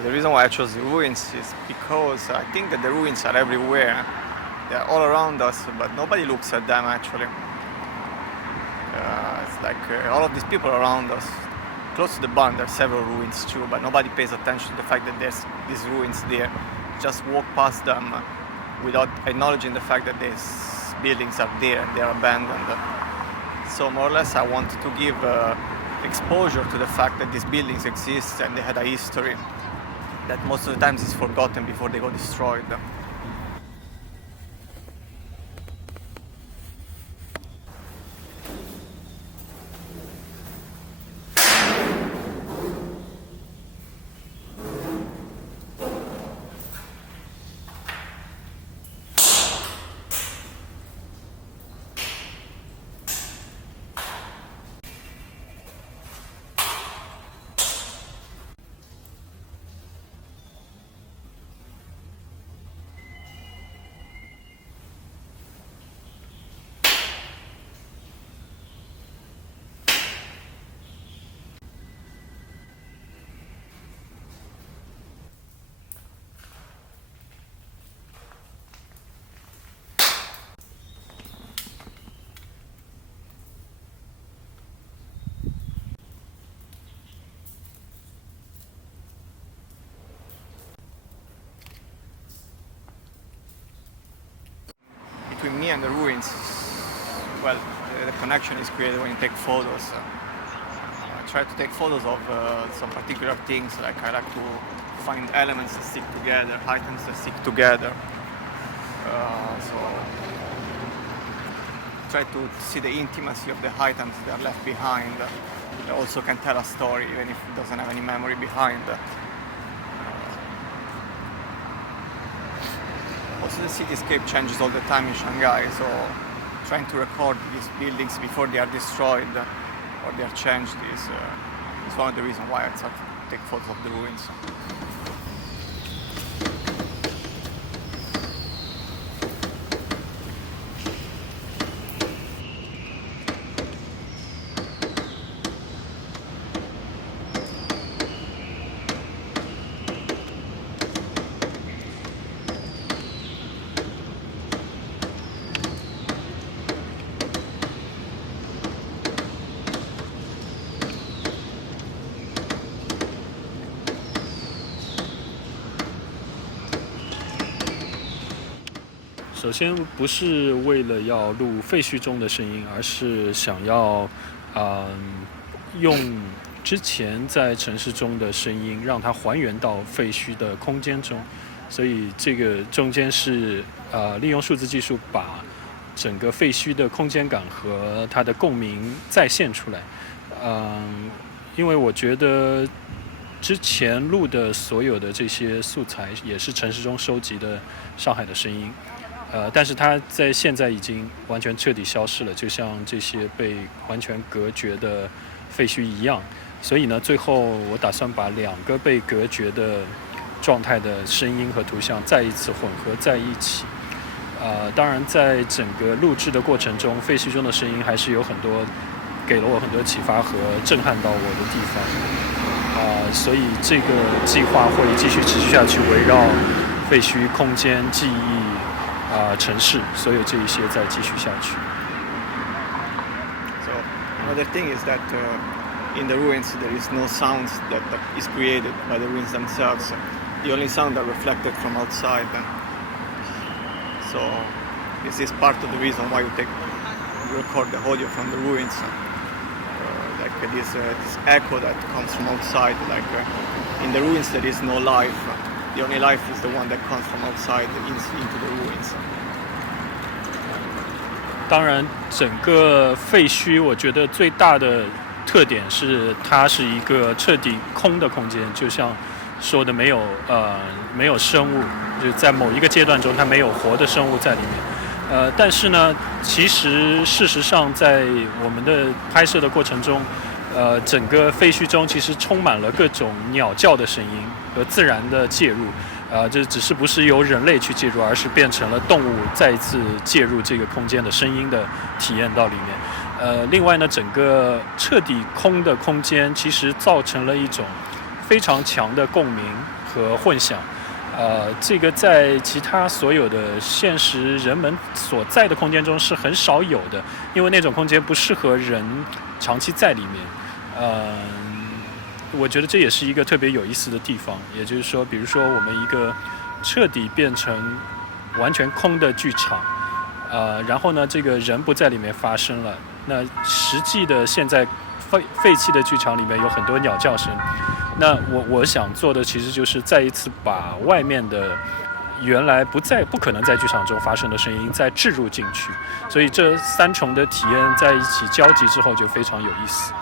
The reason why I chose the ruins is because I think that the ruins are everywhere. They are all around us, but nobody looks at them actually. It's like all of these people around us. Close to the barn there are several ruins too, but nobody pays attention to the fact that there's these ruins there. Just walk past them without acknowledging the fact that these buildings are there and they are abandoned. So more or less I wanted to give exposure to the fact that these buildings exist and they had a history that most of the times is forgotten before they go destroyed. Between me and the ruins, well, the connection is created when you take photos. I try to take photos of some particular things, like I like to find elements that stick together, items that stick together. So try to see the intimacy of the items that are left behind. It also can tell a story even if it doesn't have any memory behind. Also, the cityscape changes all the time in Shanghai, so trying to record these buildings before they are destroyed or they are changed is one of the reasons why I started to take photos of the ruins.首先不是为了要录废墟中的声音，而是想要，用之前在城市中的声音，让它还原到废墟的空间中。所以这个中间是利用数字技术把整个废墟的空间感和它的共鸣再现出来。因为我觉得之前录的所有的这些素材也是城市中收集的上海的声音。但是它在现在已经完全彻底消失了，就像这些被完全隔绝的废墟一样。所以呢，最后我打算把两个被隔绝的状态的声音和图像再一次混合在一起。当然，在整个录制的过程中，废墟中的声音还是有很多给了我很多启发和震撼到我的地方。所以这个计划会继续持续下去，围绕废墟、空间、记忆。城市，所有这一些再继续下去。So another thing is that in the ruins there is no sound that is created by the ruins themselves. The only sound are reflected from outside. So this is part of the reason why you record the audio from the ruins. Like this echo that comes from outside. Like in the ruins there is no life. The only life is the one that comes from outside into the ruins. 当然，整个废墟我觉得最大的特点是它是一个彻底空的空间，就像说的没有生物，就在某一个阶段中它没有活的生物在里面。但是呢，其实事实上在我们的拍摄的过程中，整个废墟中其实充满了各种鸟叫的声音和自然的介入，这只是不是由人类去介入，而是变成了动物再一次介入这个空间的声音的体验到里面。另外呢，整个彻底空的空间其实造成了一种非常强的共鸣和混响。这个在其他所有的现实人们所在的空间中是很少有的，因为那种空间不适合人长期在里面。我觉得这也是一个特别有意思的地方。也就是说，比如说我们一个彻底变成完全空的剧场，然后呢，这个人不在里面发声了。那实际的现在废弃的剧场里面有很多鸟叫声。那我想做的其实就是再一次把外面的原来不可能在剧场中发生的声音再置入进去，所以这三重的体验在一起交集之后就非常有意思。